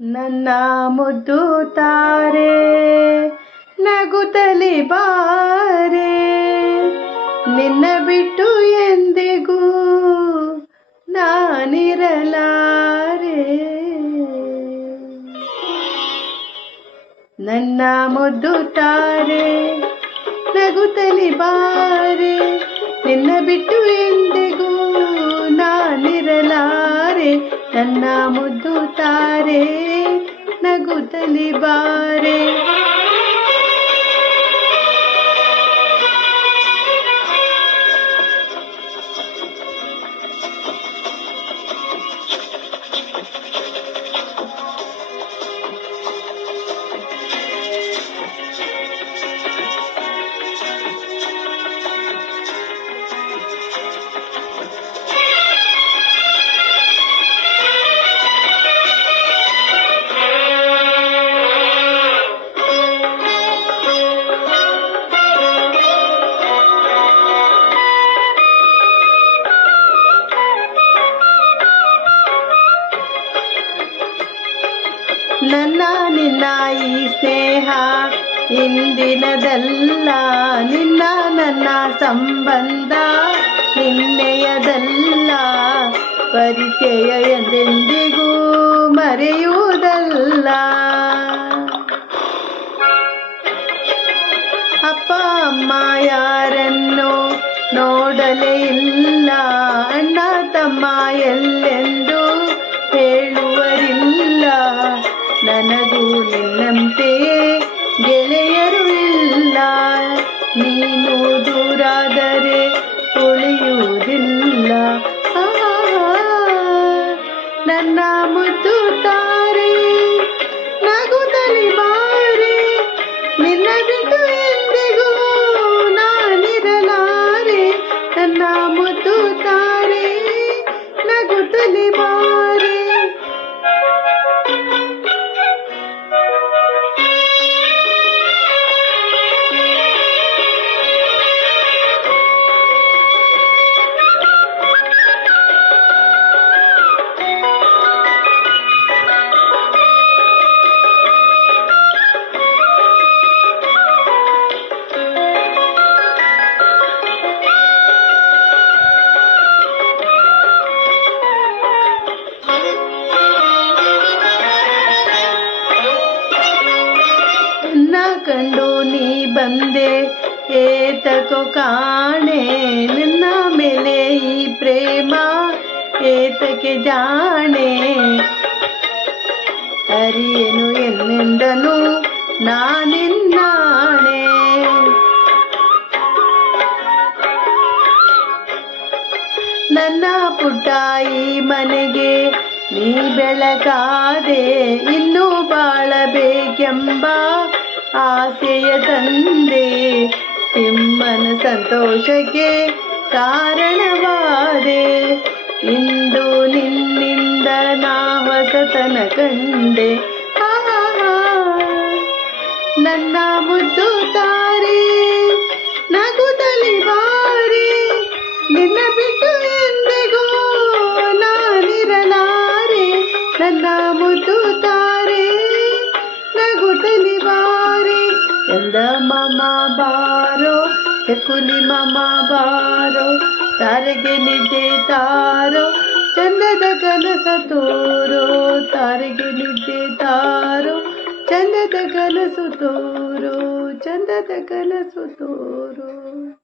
ನನ್ನ ಮುದ್ದು ತಾರೆ ನಗುತ್ತಲಿ ಬಾರೆ, ನಿನ್ನ ಬಿಟ್ಟು ಎಂದಿಗೂ ನಾನಿರಲಾರೆ. ನನ್ನ ಮುದ್ದು ತಾರೆ ನಗುತ್ತಲಿ ಬಾರೆ, ನಿನ್ನ ಬಿಟ್ಟು ನನ್ನ ಮುದ್ದು ತಾರೆ ನಗುತ್ತಲಿ ಬಾರೆ. ನನ್ನ ನಿನ್ನ ಈ ಸ್ನೇಹ, ಇಂದಿನದಲ್ಲ ನಿನ್ನ ನನ್ನ ಸಂಬಂಧ, ನಿನ್ನೆಯದಲ್ಲ ಪರಿಚಯ ಎಂದೆಂದಿಗೂ ಮರೆಯುವುದಲ್ಲ. ಅಪ್ಪ, ಅಮ್ಮ ಯಾರನ್ನು ನೋಡಲೇ ಇಲ್ಲ, ಅಣ್ಣ, ತಮ್ಮ ಎಲ್ಲೆಂದು ಕಂಡು ನೀ ಬಂದೆ, ಏತಕೋ ಕಾಣೆ ನಿನ್ನ ಮೇಲೆ ಈ ಪ್ರೇಮ, ಏತಕ್ಕೆ ಜಾಣೆ? ಅರಿಯನು ಎನ್ನೆಂದನು ನಾನಿನ್ನಾಣೆ? ನನ್ನ ಪುಟ್ಟ ಈ ಮನೆಗೆ ನೀ ಬೆಳಗಾದೆ ಇನ್ನೂ ಬಾಳಬೇಕೆಂಬ ಆಸೆಯ ತಂದೆ ತಿಮ್ಮನ ಸಂತೋಷಕ್ಕೆ ಕಾರಣವಾದೆ. ಇಂದು ನಿನ್ನಿಂದ ನಾ ಹೊಸತನ ಕಂಡೆ. ನನ್ನ ಚಕುಲಿ ಮಮ ಬಾರೋ ತಾರೆಗೆ ನಿದ್ದೆ ತಾರೋ, ಚಂದದ ಕನಸ ತೋರೋ ತಾರೆಗೆ ನಿದ್ದೆ ತಾರೋ, ಚಂದದ ಕನಸು ತೋರೋ, ಚಂದದ ಕನಸು ತೋರೋ.